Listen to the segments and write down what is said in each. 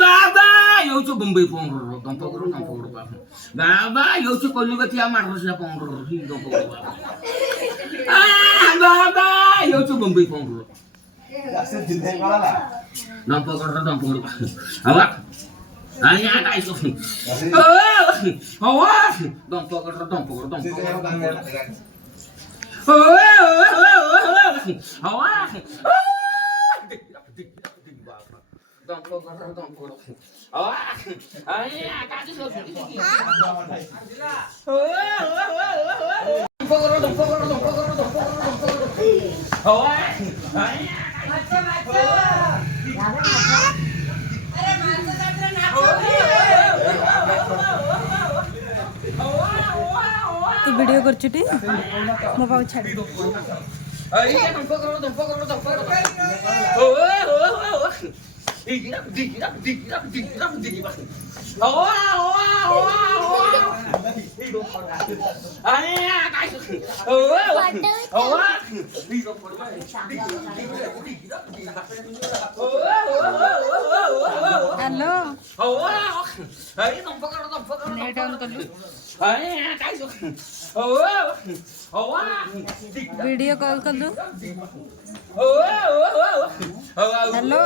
बाबा येऊचो मुंबई पोंगरो दंपकरो बाबा बाबा येऊचो कोलकाता महाराष्ट्र पोंगरो दंपकरो बाबा येऊचो मुंबई पोंगरो दंपकरो आवा आणि आता ऐसो हो दंपकरो तू वीडियो करछुटी मो पाउ छाड़ हेलो नेट ऑन कर लो वीडियो कॉल कर लो हेलो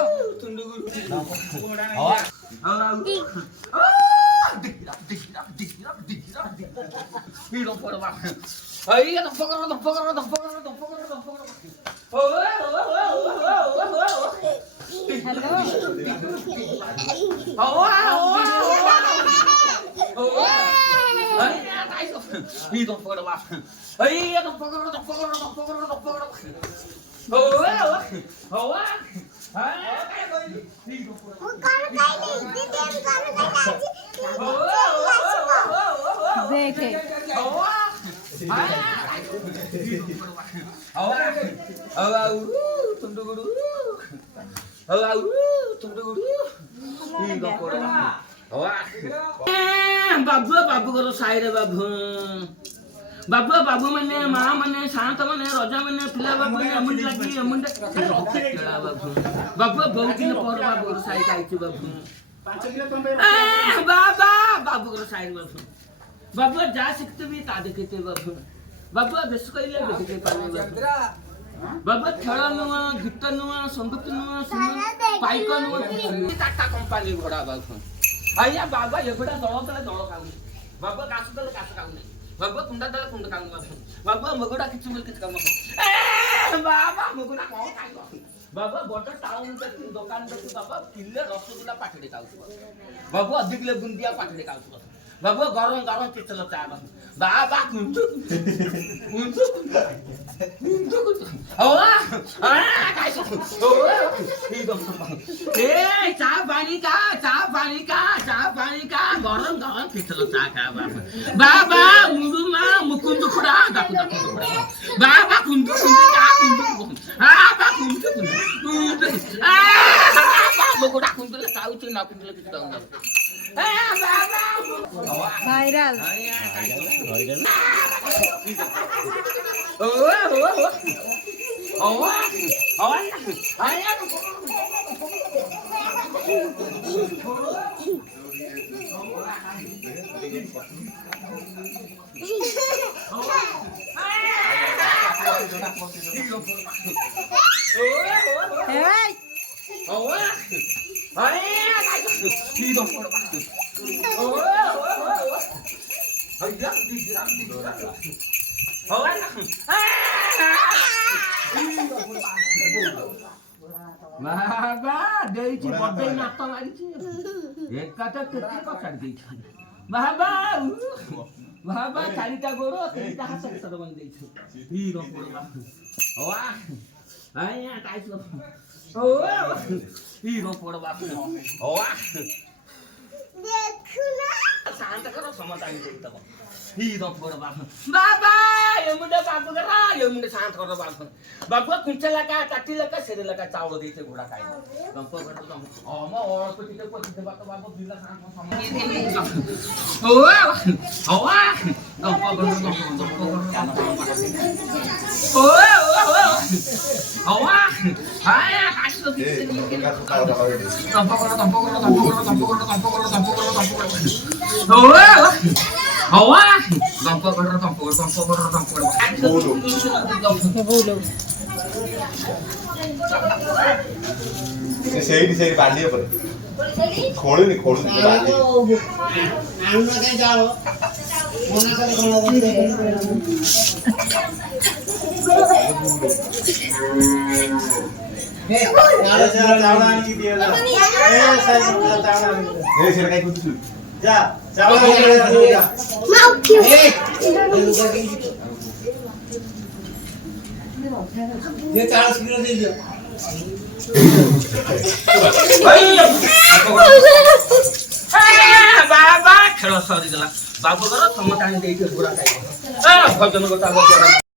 देखे बाबू बाबू करो साइरे बाबू बाबू बाबू मैंने माँ मैंने शांत मैंने रजा मैंने पिला बाबू ने अमुंड लगी अमुंड बाबू बाबू बहुत दिन पर बाबू साइड आई बाबू बाबा बाबू करो साइड बाबू बाबू जा सकते भी ता देखते बाबू बाबू बेस कहले देखते पाले बाबू खेल नुआ गीत नुआ संगीत नुआ पाइक नुआ टाटा कंपनी घोड़ा बाबू आया बाबा एगुड़ा दल तले दल खाऊ बाबा कास तले कास खाऊ बाबा कुंडा तले कुंड खाऊ बाबा मगुड़ा किछु मिल किछु काम बाबा मगुड़ा कौन खाइबो बाबा बटर टाउन देखि दुकान देखि बाबा किले रसगुल्ला पाठड़ी खाऊ बाबू अधिक ले बुंदिया पाठड़ी खाऊ बाबू गरम गरम चिचल चा बाबा कुंडू कुंडू ओआ काय सो ई दम ए चा पानी का गरम गरम चिचल चा का बाबा मुंडू मा मुकुंद खुड़ा दाकु बाबा कुंडू का बाबा कुंडू मगुड़ा कुंडू खाऊ छ ना कुंडू किछु दाउ वायरल बाबा देइछि बड्डे नात मारिछि एकाटा केते पछाड़ देइछि बाबा बाबा चारिटा गोरो तीनटा हाथ सर बन देइछि ई रंगोड़ बाबू ओआ आया टाइस ओ ई रंगोड़ बाबू ओआ देखु ना शांत करो समाधान देई तब ई रंगोड़ बाबू बाबा ଏମୁଣ୍ଡେ ବାବୁ କର ଏମୁଣ୍ଡେ ଶାନ୍ତ କର ବାବୁ ବାବୁ କୁଞ୍ଚେ ଲେଖା କାଟି ଲେଖା ସେରେ ଲେଖା ଚାଉଳ ଦେଇତେ ଘୋଡ଼ା ଖାଇବ ଦମ୍ପ କର ମ ଅଳ୍ପ ଟିକେ ପଚିଦେବା ତ ବାବୁ ଦିଲା ଶାନ୍ତ ସମୟ ଓ ହୱା ଦମ୍ପ କର ଓ ହୱା ହାୟା କାଟି ଦମ୍ପ କର हवा दंप कर ସେଇଠି ସେଇଠି ବାଲି ଉପରେ ଖୋଳୁନି ବାଲି ଆଣୁନା କାଇଁ ଚାଉଳ ମନା କଲେ କଣ ହବ ଚାଉଳ ଆଣିକି ଦିଅ ସେଇଟା କାଇଁ ଖୋଜୁଛୁ ଯା ଚାଉଳ ये चावल किलो दे दियो बाबा खेल सरी गला बाबू घर समटाणी देइथे पूरा खाइबो भजन गोटा